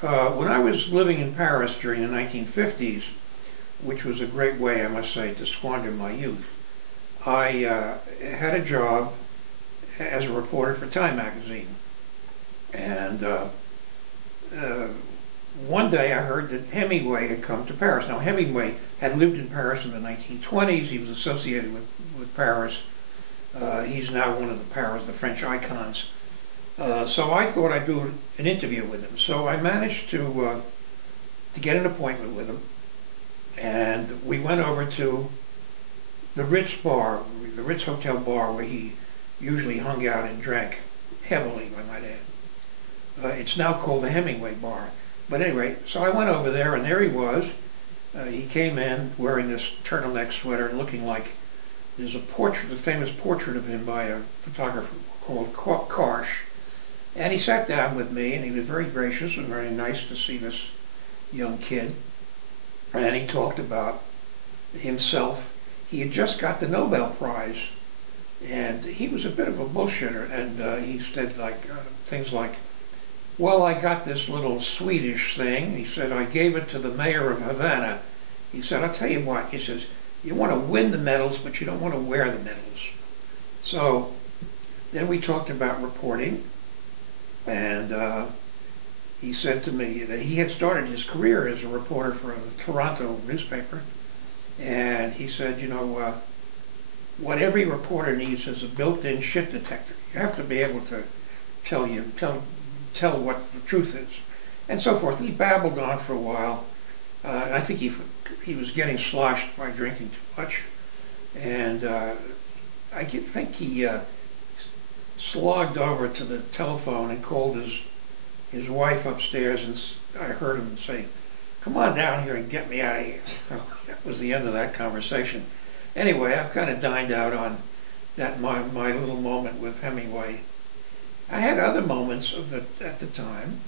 When I was living in Paris during the 1950s, which was a great way, I must say, to squander my youth, I had a job as a reporter for Time magazine. And uh, one day I heard that Hemingway had come to Paris. Now, Hemingway had lived in Paris in the 1920s. He was associated with Paris. He's now one of the French icons. So I thought I'd do an interview with him. So I managed to get an appointment with him, and we went over to the Ritz bar, the Ritz Hotel bar, where he usually hung out and drank heavily, I might add. It's now called the Hemingway bar. But anyway, so I went over there, and there he was. He came in wearing this turtleneck sweater, looking like there's a portrait, a famous portrait of him by a photographer called Karsh. And he sat down with me, and he was very gracious and very nice to see this young kid. And he talked about himself. He had just got the Nobel Prize, and he was a bit of a bullshitter. And he said things like, well, I got this little Swedish thing. He said, I gave it to the mayor of Havana. He said, I'll tell you what, he says, you want to win the medals, but you don't want to wear the medals. So then we talked about reporting, and he said to me that he had started his career as a reporter for a Toronto newspaper, and he said, you know, what every reporter needs is a built-in shit detector. You have to be able to tell what the truth is, and so forth. He babbled on for a while. I think he was getting sloshed by drinking too much, and I think he slogged over to the telephone and called his wife upstairs, and I heard him say, "Come on down here and get me out of here." So that was the end of that conversation. Anyway, I've kind of dined out on that my little moment with Hemingway. I had other moments at the time.